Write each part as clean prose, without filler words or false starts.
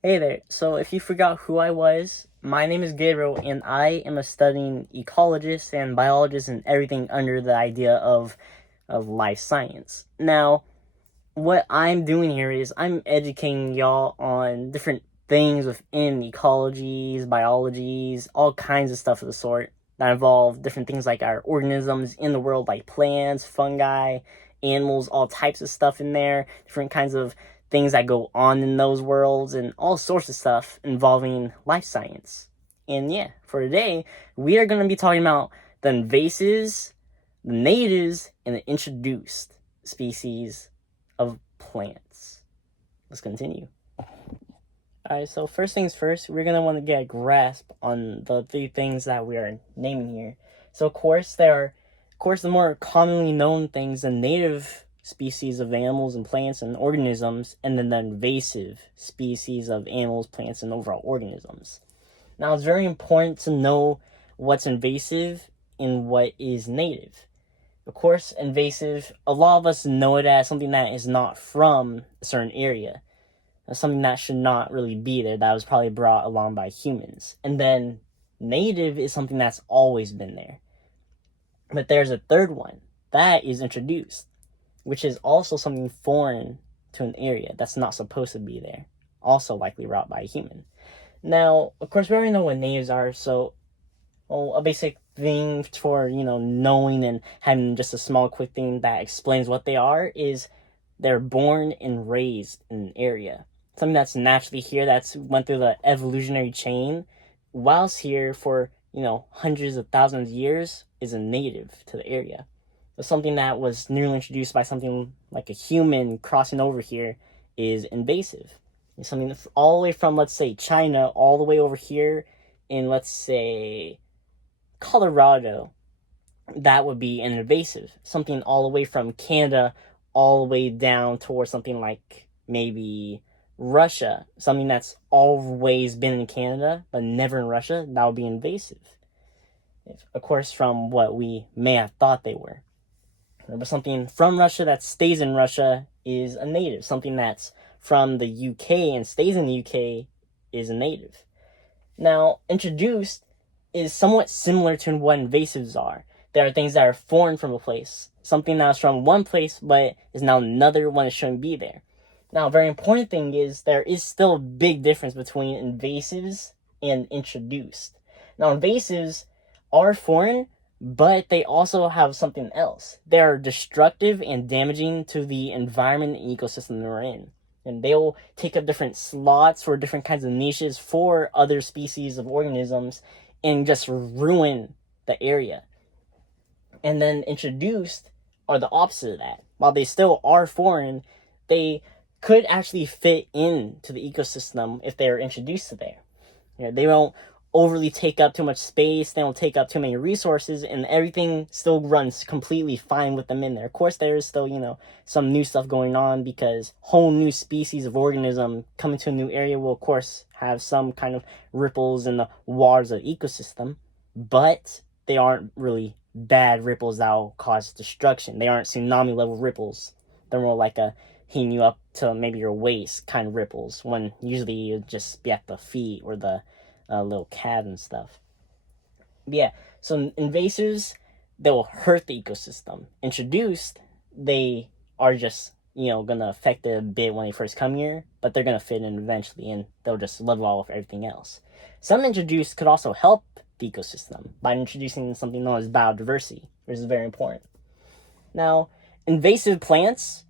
Hey there. So, if you forgot who I was, my name is Gabriel, and I am a studying ecologist and biologist and everything under the idea of life science. Now, what I'm doing here is I'm educating y'all on different things within ecologies, biologies, all kinds of stuff of the sort that involve different things like our organisms in the world, like plants, fungi, animals, all types of stuff in there, different kinds of things that go on in those worlds, and all sorts of stuff involving life science. And yeah, for today, we are going to be talking about the invasives, the natives, and the introduced species of plants. Let's continue. Alright, so first things first, we're gonna want to get a grasp on the three things that we are naming here. So of course the more commonly known things, the native species of animals and plants and organisms, and then the invasive species of animals, plants, and overall organisms. Now it's very important to know what's invasive and what is native. Of course, invasive, a lot of us know it as something that is not from a certain area, something that should not really be there, that was probably brought along by humans. And then native is something that's always been there. But there's a third one that is introduced, which is also something foreign to an area that's not supposed to be there, also likely brought by a human. Now, of course, we already know what natives are, so a basic thing for knowing and having just a small quick thing that explains what they are is they're born and raised in an area, something that's naturally here, that's went through the evolutionary chain whilst here for hundreds of thousands of years, is a native to the area. But something that was newly introduced by something like a human crossing over here is invasive. It's something all the way from, let's say, China all the way over here in, let's say, Colorado. That would be an invasive. Something all the way from Canada all the way down towards something like maybe Russia. Something that's always been in Canada but never in Russia, that would be invasive. Of course, from what we may have thought they were. But something from Russia that stays in Russia is a native. Something that's from the UK and stays in the UK is a native. Now, introduced is somewhat similar to what invasives are. There are things that are foreign from a place. Something that's from one place but is now another one that shouldn't be there. Now, a very important thing is there is still a big difference between invasives and introduced. Now, invasives are foreign, but they also have something else. They are destructive and damaging to the environment and ecosystem they're in. And they will take up different slots for different kinds of niches for other species of organisms and just ruin the area. And then introduced are the opposite of that. While they still are foreign, they could actually fit into the ecosystem if they are introduced to there. They don't overly take up too much space, they don't take up too many resources, and everything still runs completely fine with them in there. Of course, there is still, some new stuff going on because whole new species of organism coming to a new area will, of course, have some kind of ripples in the waters of the ecosystem, but they aren't really bad ripples that will cause destruction. They aren't tsunami level ripples. They're more like a hitting you up to maybe your waist kind of ripples, when usually you'd just be at the feet or the little calves and stuff. But yeah, so invasives, they will hurt the ecosystem. Introduced, they are just gonna affect it a bit when they first come here, but they're gonna fit in eventually, and they'll just level off everything else. Some introduced could also help the ecosystem by introducing something known as biodiversity, which is very important. Now, invasive plants,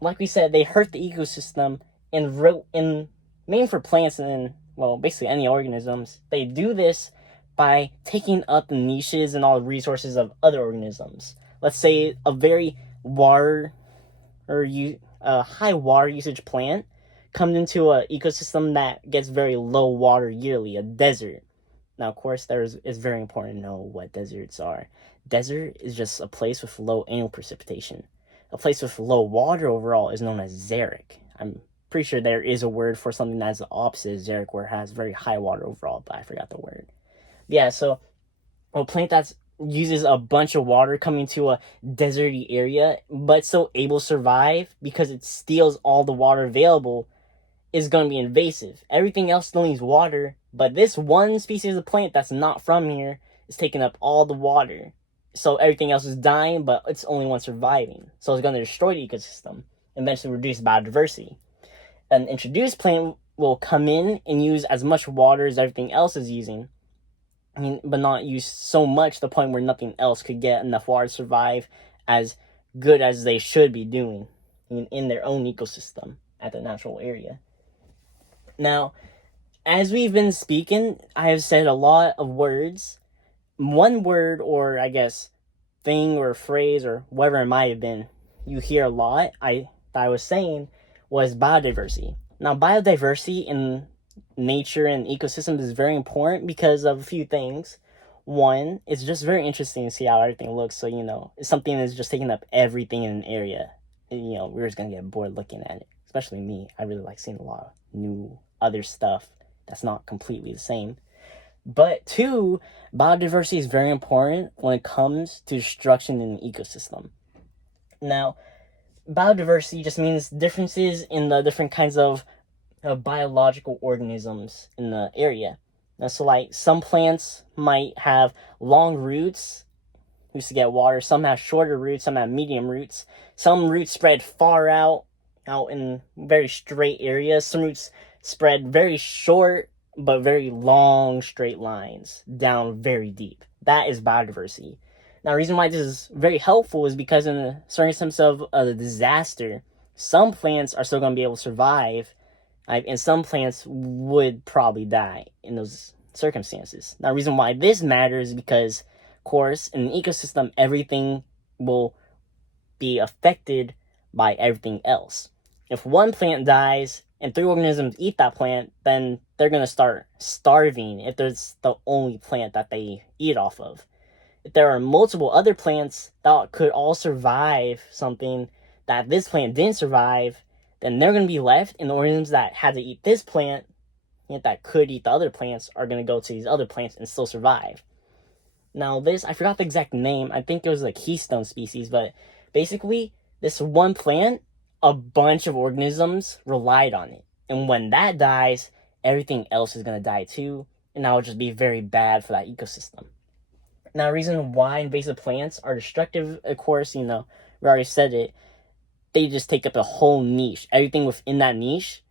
like we said, they hurt the ecosystem, and main for plants and, well, basically any organisms, they do this by taking up the niches and all the resources of other organisms. Let's say a very high water usage plant comes into an ecosystem that gets very low water yearly, a desert. Now, of course, it's very important to know what deserts are. Desert is just a place with low annual precipitation. A place with low water overall is known as xeric. I'm pretty sure there is a word for something that's the opposite of xeric, where it has very high water overall, but I forgot the word. Yeah, so a plant that uses a bunch of water coming to a deserty area, but still able to survive because it steals all the water available, is going to be invasive. Everything else still needs water, but this one species of plant that's not from here is taking up all the water. So everything else is dying, but it's only one surviving. So it's going to destroy the ecosystem, eventually reduce biodiversity. An introduced plant will come in and use as much water as everything else is using, but not use so much to the point where nothing else could get enough water to survive as good as they should be doing in their own ecosystem at the natural area. Now, as we've been speaking, I have said a lot of words. One word, or I guess thing or phrase or whatever it might have been, you hear a lot, that I was saying, was biodiversity. Now, biodiversity in nature and ecosystems is very important because of a few things. One, it's just very interesting to see how everything looks. So, it's something that's just taking up everything in an area. And, we're just going to get bored looking at it. Especially me. I really like seeing a lot of new other stuff that's not completely the same. But two, biodiversity is very important when it comes to destruction in an ecosystem. Now, biodiversity just means differences in the different kinds of biological organisms in the area. Now, so like some plants might have long roots used to get water, some have shorter roots, some have medium roots, some roots spread far out in very straight areas, some roots spread very short but very long straight lines down very deep. That is biodiversity. Now, the reason why this is very helpful is because in a certain sense of a disaster, some plants are still going to be able to survive, and some plants would probably die in those circumstances. Now, the reason why this matters is because, of course, in an ecosystem, everything will be affected by everything else. If one plant dies and 3 organisms eat that plant, then they're going to start starving if there's the only plant that they eat off of. If there are multiple other plants that could all survive something that this plant didn't survive, then they're going to be left, and the organisms that had to eat this plant, that could eat the other plants, are going to go to these other plants and still survive. Now this, I forgot the exact name, I think it was a keystone species, but basically, this one plant, a bunch of organisms relied on it. And when that dies, everything else is going to die too, and that would just be very bad for that ecosystem. Now, the reason why invasive plants are destructive, of course, we already said it, they just take up a whole niche. Everything within that niche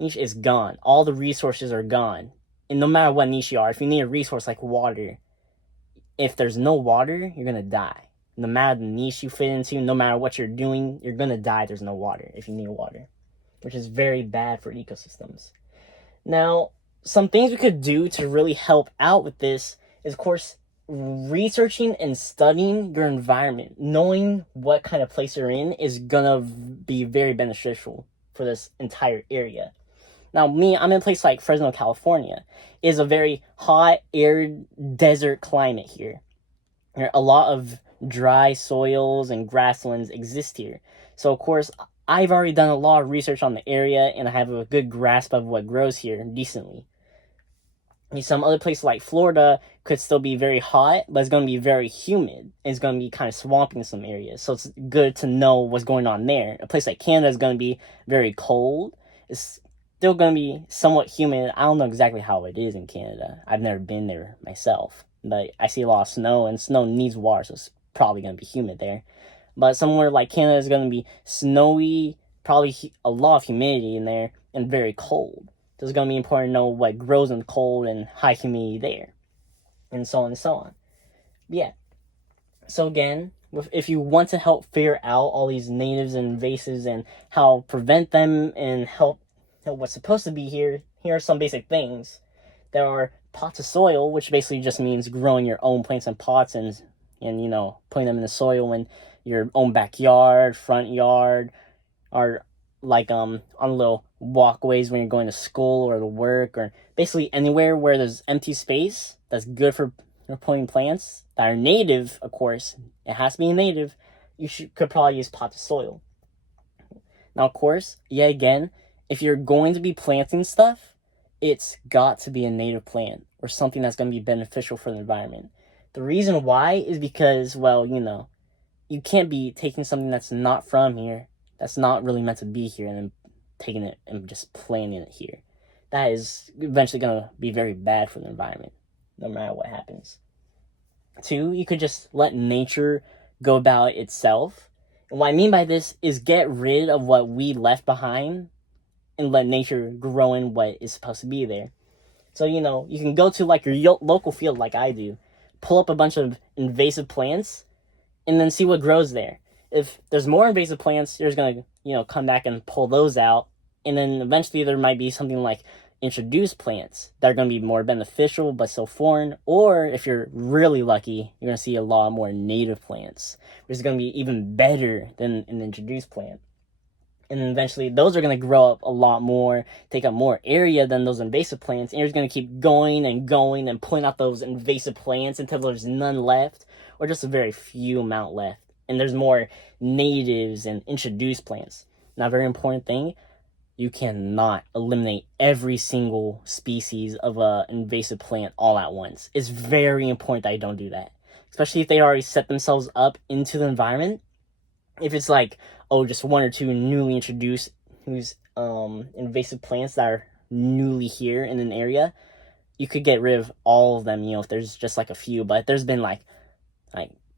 is gone. All the resources are gone. And no matter what niche you are, if you need a resource like water, if there's no water, you're going to die. No matter the niche you fit into, no matter what you're doing, you're going to die if there's no water, if you need water, which is very bad for ecosystems. Now, some things we could do to really help out with this is, of course, researching and studying your environment. Knowing what kind of place you're in is gonna be very beneficial for this entire area. Now, I'm in a place like Fresno, California. It is a very hot, arid, desert climate here. A lot of dry soils and grasslands exist here. So, of course, I've already done a lot of research on the area, and I have a good grasp of what grows here decently. Some other places like Florida could still be very hot, but it's going to be very humid. It's going to be kind of swampy in some areas. So it's good to know what's going on there. A place like Canada is going to be very cold. It's still going to be somewhat humid. I don't know exactly how it is in Canada. I've never been there myself. But I see a lot of snow, and snow needs water, so it's probably going to be humid there. But somewhere like Canada is going to be snowy, probably a lot of humidity in there, and very cold. So it's going to be important to know what grows in cold and high humidity there, and so on and so on. Yeah. So again, if you want to help figure out all these natives and invasives and how prevent them and help what's supposed to be here are some basic things. There are pots of soil, which basically just means growing your own plants in pots and putting them in the soil in your own backyard, front yard, or like on little walkways when you're going to school or to work, or basically anywhere where there's empty space that's good for putting plants that are native. Of course, it has to be native. You could probably use pots of soil. Now, of course, yet again, if you're going to be planting stuff, it's got to be a native plant or something that's going to be beneficial for the environment. The reason why is because, you can't be taking something that's not from here, that's not really meant to be here, and then taking it and just planting it here. That is eventually going to be very bad for the environment, no matter what happens. Two, you could just let nature go about itself. And what I mean by this is get rid of what we left behind and let nature grow in what is supposed to be there. So, you can go to like your local field like I do, pull up a bunch of invasive plants, and then see what grows there. If there's more invasive plants, you're just going to, come back and pull those out. And then eventually there might be something like introduced plants that are going to be more beneficial but still foreign. Or if you're really lucky, you're going to see a lot more native plants, which is going to be even better than an introduced plant. And then eventually those are going to grow up a lot more, take up more area than those invasive plants. And you're just going to keep going and pulling out those invasive plants until there's none left, or just a very few amount left. And there's more natives and introduced plants. Now, a very important thing, you cannot eliminate every single species of an invasive plant all at once. It's very important that you don't do that, especially if they already set themselves up into the environment. If it's like, just one or two newly introduced invasive plants that are newly here in an area, you could get rid of all of them, if there's just like a few. But there's been like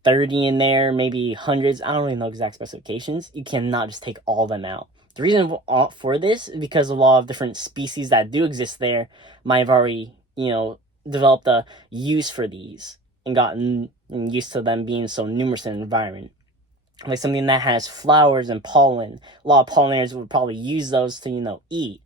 30 in there, maybe hundreds. I don't really know exact specifications. You cannot just take all of them out. The reason for this is because a lot of different species that do exist there might have already, developed a use for these and gotten used to them being so numerous in the environment. Like something that has flowers and pollen. A lot of pollinators would probably use those to, eat.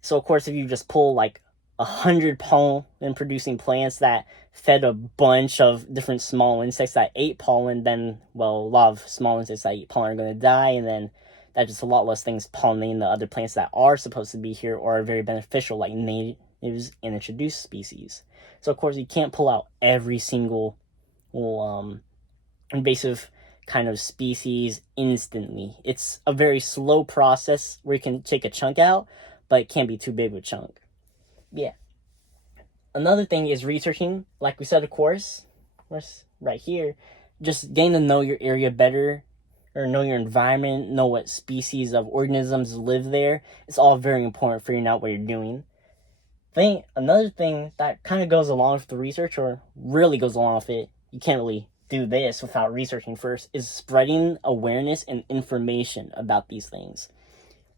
So, of course, if you just pull like 100 pollen-producing plants that fed a bunch of different small insects that ate pollen, then, a lot of small insects that eat pollen are going to die, and then that's just a lot less things pollinating the other plants that are supposed to be here or are very beneficial, like natives and introduced species. So, of course, you can't pull out every single invasive kind of species instantly. It's a very slow process where you can take a chunk out, but it can't be too big of a chunk. Yeah. Another thing is researching, like we said, of course, right here, just getting to know your area better, or know your environment, know what species of organisms live there. It's all very important, figuring out what you're doing. Another thing that kind of goes along with the research, or really goes along with it, you can't really do this without researching first, is spreading awareness and information about these things.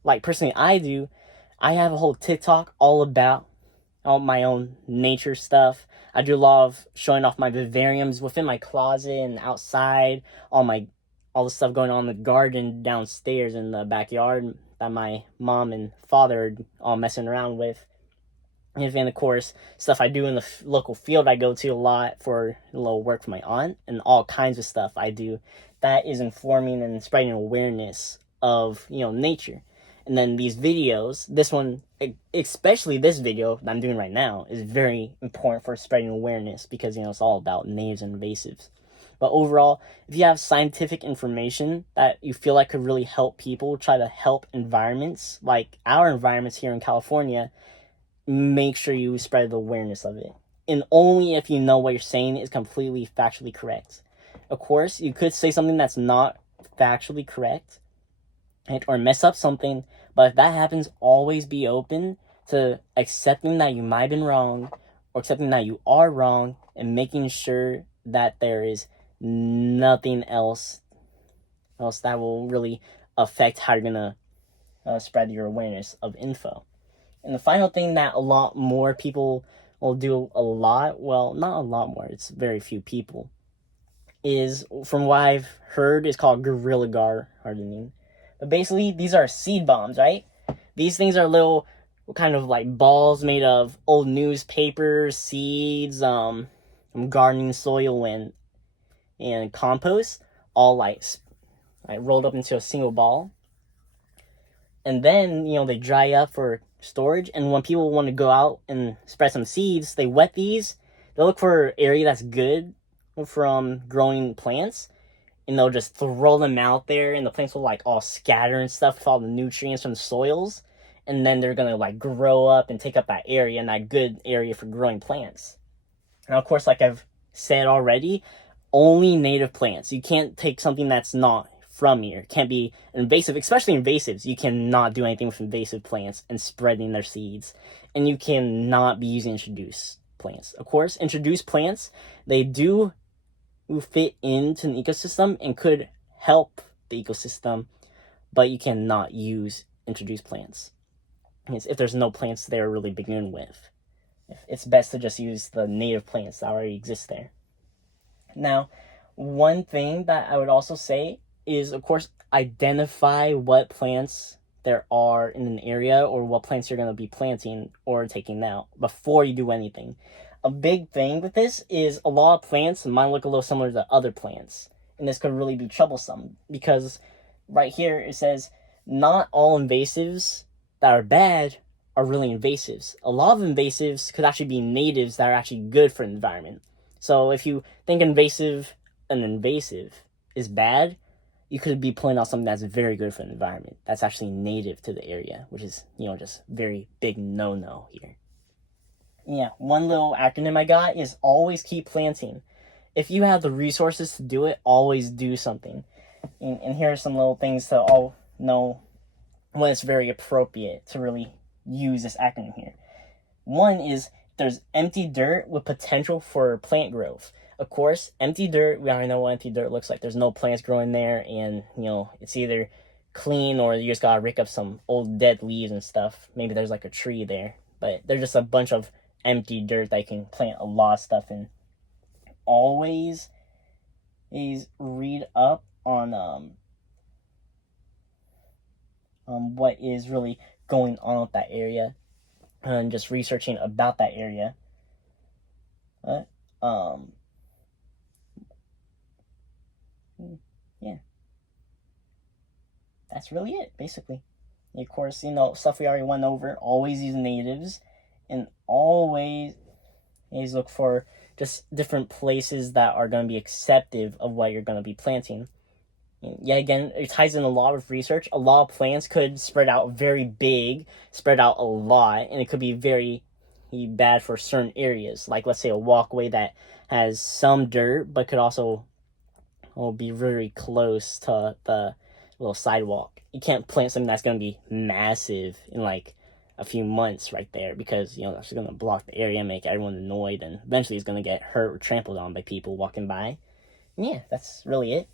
Like personally, I have a whole TikTok all about all my own nature stuff. I do a lot of showing off my vivariums within my closet and outside, all the stuff going on in the garden downstairs in the backyard that my mom and father are all messing around with. And of course, stuff I do in the local field I go to a lot for a little work for my aunt, and all kinds of stuff I do that is informing and spreading awareness of, nature. And then these videos, this one, especially this video that I'm doing right now, is very important for spreading awareness because, it's all about natives and invasives. But overall, if you have scientific information that you feel like could really help people try to help environments, like our environments here in California, make sure you spread the awareness of it. And only if you know what you're saying is completely factually correct. Of course, you could say something that's not factually correct, or mess up something, but if that happens, always be open to accepting that you might have been wrong, or accepting that you are wrong, and making sure that there is nothing else that will really affect how you're going to spread your awareness of info. And the final thing that a lot more people will do a lot, well, not a lot more, it's very few people, is, from what I've heard, is called guerrilla gardening. But basically, these are seed bombs, right? These things are little kind of like balls made of old newspapers, seeds, gardening soil, and compost, all like rolled up into a single ball. And then, they dry up for storage. And when people want to go out and spread some seeds, they wet these. They look for an area that's good from growing plants. And they'll just throw them out there. And the plants will all scatter and stuff with all the nutrients from the soils. And then they're going to grow up and take up that area, and that good area for growing plants. Now, of course, like I've said already, only native plants. You can't take something that's not from here. It can't be invasive, especially invasives. You cannot do anything with invasive plants and spreading their seeds. And you cannot be using introduced plants. Of course, introduced plants, they do fit into an ecosystem and could help the ecosystem, but you cannot use introduced plants if there's no plants there to really begin with. It's best to just use the native plants that already exist there. Now, one thing that I would also say is, of course, identify what plants there are in an area or what plants you're going to be planting or taking out before you do anything. A big thing with this is a lot of plants might look a little similar to other plants, and this could really be troublesome because right here it says not all invasives that are bad are really invasives. A lot of invasives could actually be natives that are actually good for the environment. So if you think an invasive is bad, you could be pulling out something that's very good for the environment. That's actually native to the area, which is, just very big no-no here. Yeah, one little acronym I got is always keep planting. If you have the resources to do it, always do something. And here are some little things to all know when it's very appropriate to really use this acronym here. One is there's empty dirt with potential for plant growth. Of course, empty dirt, we already know what empty dirt looks like. There's no plants growing there, and, it's either clean or you just gotta rake up some old dead leaves and stuff. Maybe there's like a tree there, but there's just a bunch of empty dirt that you can plant a lot of stuff in. Always read up on what is really going on with that area and just researching about that area. Yeah, that's really it, basically. Of course, stuff we already went over. Always use natives, and always look for just different places that are going to be acceptive of what you're going to be planting. Yeah, again, it ties in a lot with research. A lot of plants could spread out very big, spread out a lot, and it could be very bad for certain areas. Like, let's say a walkway that has some dirt, but could also be very close to the little sidewalk. You can't plant something that's going to be massive in like a few months right there because, that's going to block the area, make everyone annoyed, and eventually it's going to get hurt or trampled on by people walking by. Yeah, that's really it.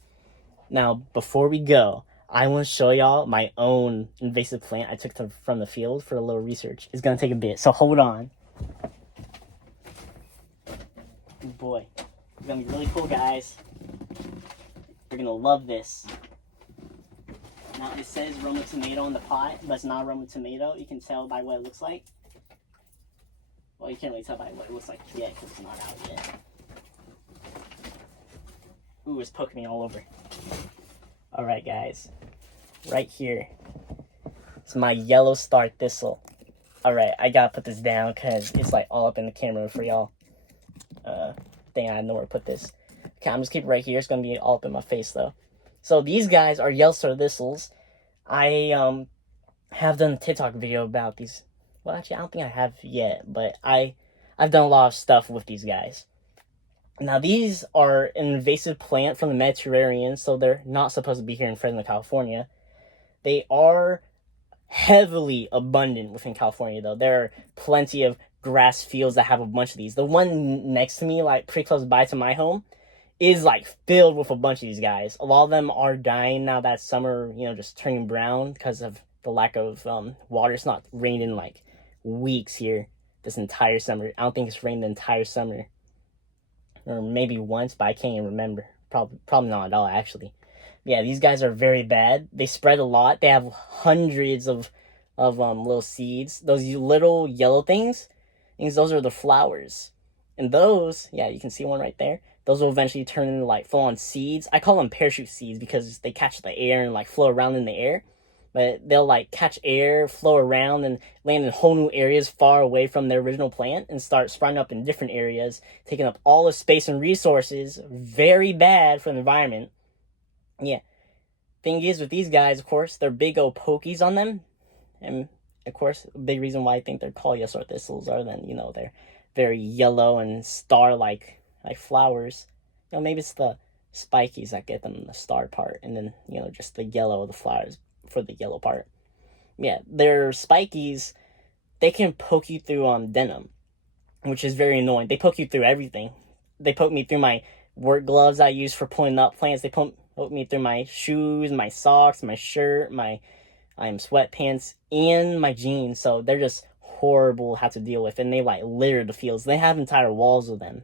Now, before we go, I want to show y'all my own invasive plant I took from the field for a little research. It's going to take a bit, so hold on. Oh boy, it's going to be really cool, guys. You're going to love this. Now, it says Roma tomato in the pot, but it's not Roma tomato. You can tell by what it looks like. Well, you can't really tell by what it looks like yet because it's not out yet. Ooh, it's poking me all over. Alright, guys. Right here. It's my yellow star thistle. Alright, I gotta put this down because it's like all up in the camera for y'all. Dang, I know where to put this. Okay, I'm just keep it right here. It's gonna be all up in my face though. So these guys are yellow star thistles. I have done a TikTok video about these. Well, actually, I don't think I have yet, but I've done a lot of stuff with these guys. Now, these are an invasive plant from the Mediterranean, so they're not supposed to be here in Fresno, California. They are heavily abundant within California, though. There are plenty of grass fields that have a bunch of these. The one next to me, like pretty close by to my home, is like filled with a bunch of these guys. A lot of them are dying now that summer, just turning brown because of the lack of water. It's not rained in like weeks here this entire summer. I don't think it's rained the entire summer. Or maybe once, but I can't even remember. Probably not at all, actually. Yeah, these guys are very bad. They spread a lot. They have hundreds of little seeds. Those little yellow things, those are the flowers. And those, yeah, you can see one right there. Those will eventually turn into like full-on seeds. I call them parachute seeds because they catch the air and like flow around in the air. But they'll like catch air, flow around, and land in whole new areas far away from their original plant and start sprouting up in different areas, taking up all the space and resources. Very bad for the environment. Yeah. Thing is with these guys, of course, they're big old pokies on them. And of course, a big reason why I think they're called yellow star thistles are then, they're very yellow and star-like flowers. Maybe it's the spikies that get them the star part, and then, you know, just the yellow of the flowers for the yellow part. Yeah, their spikies, they can poke you through denim, which is very annoying. They poke you through everything. They poke me through my work gloves I use for pulling up plants. They poke me through my shoes, my socks, my shirt, my sweatpants, and my jeans. So they're just horrible to have to deal with, and they like litter the fields. They have entire walls of them,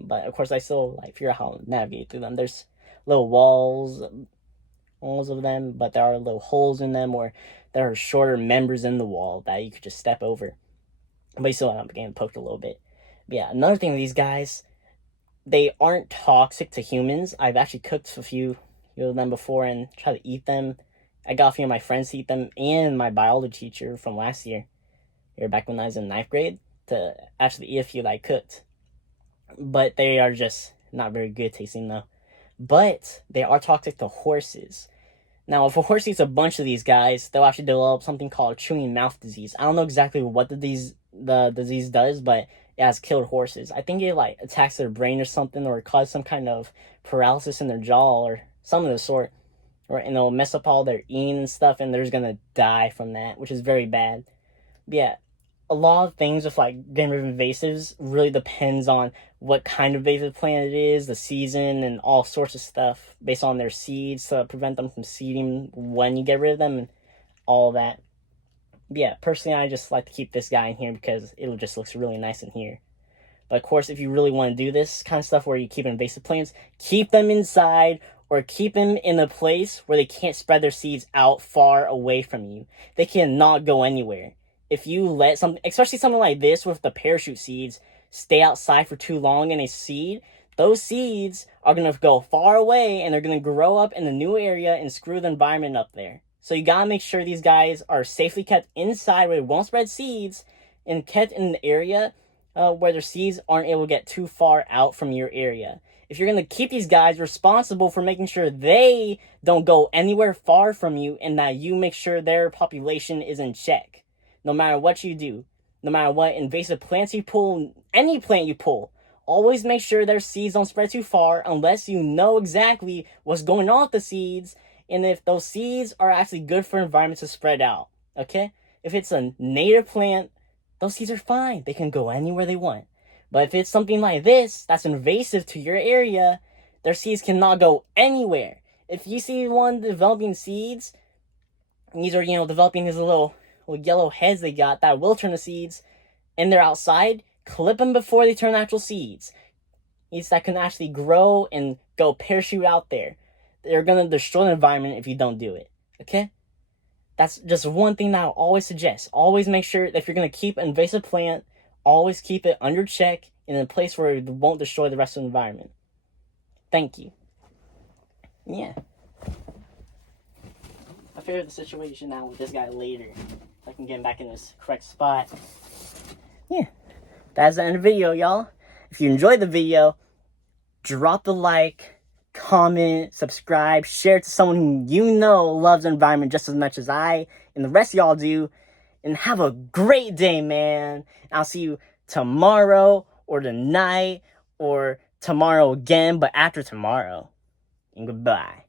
but of course I still like figure out how to navigate through them. There's little walls of them, but there are little holes in them, or there are shorter members in the wall that you could just step over. But you still end up getting poked a little bit. But yeah, another thing, these guys, they aren't toxic to humans. I've actually cooked a few of them before and tried to eat them. I got a few of my friends to eat them, and my biology teacher from last year, back when I was in 9th grade, to actually eat a few that I cooked. But they are just not very good tasting, though. But they are toxic to horses. Now, if a horse eats a bunch of these guys, they'll actually develop something called chewing mouth disease. I don't know exactly what the disease does, but it has killed horses. I think it like attacks their brain or something, or causes some kind of paralysis in their jaw or something of the sort. And it'll mess up all their eating and stuff, and they're just gonna die from that, which is very bad. But yeah, a lot of things with like getting rid of invasives really depends on what kind of invasive plant it is, the season, and all sorts of stuff based on their seeds to prevent them from seeding when you get rid of them and all that. But yeah, personally, I just like to keep this guy in here because it just looks really nice in here. But of course, if you really want to do this kind of stuff where you keep invasive plants, keep them inside or keep them in a place where they can't spread their seeds out far away from you. They cannot go anywhere. If you let something, especially something like this with the parachute seeds, stay outside for too long in a seed, those seeds are going to go far away and they're going to grow up in a new area and screw the environment up there. So you got to make sure these guys are safely kept inside where they won't spread seeds and kept in an area where their seeds aren't able to get too far out from your area. If you're going to keep these guys responsible for making sure they don't go anywhere far from you and that you make sure their population is in check. No matter what you do, no matter what invasive plants you pull, any plant you pull, always make sure their seeds don't spread too far unless you know exactly what's going on with the seeds and if those seeds are actually good for environment to spread out, okay? If it's a native plant, those seeds are fine. They can go anywhere they want. But if it's something like this that's invasive to your area, their seeds cannot go anywhere. If you see one developing seeds, these are, developing these little yellow heads they got that will turn to seeds, and they're outside, clip them before they turn actual seeds. Seeds that can actually grow and go parachute out there. They're going to destroy the environment if you don't do it, okay? That's just one thing that I'll always suggest. Always make sure that if you're going to keep an invasive plant, always keep it under check in a place where it won't destroy the rest of the environment. Thank you. Yeah. I figured the situation now with this guy later. I can get him back in his correct spot. Yeah. That's the end of the video, y'all. If you enjoyed the video, drop the like, comment, subscribe, share it to someone who you know loves the environment just as much as I and the rest of y'all do. And have a great day, man. I'll see you tomorrow or tonight or tomorrow again, but after tomorrow. And goodbye.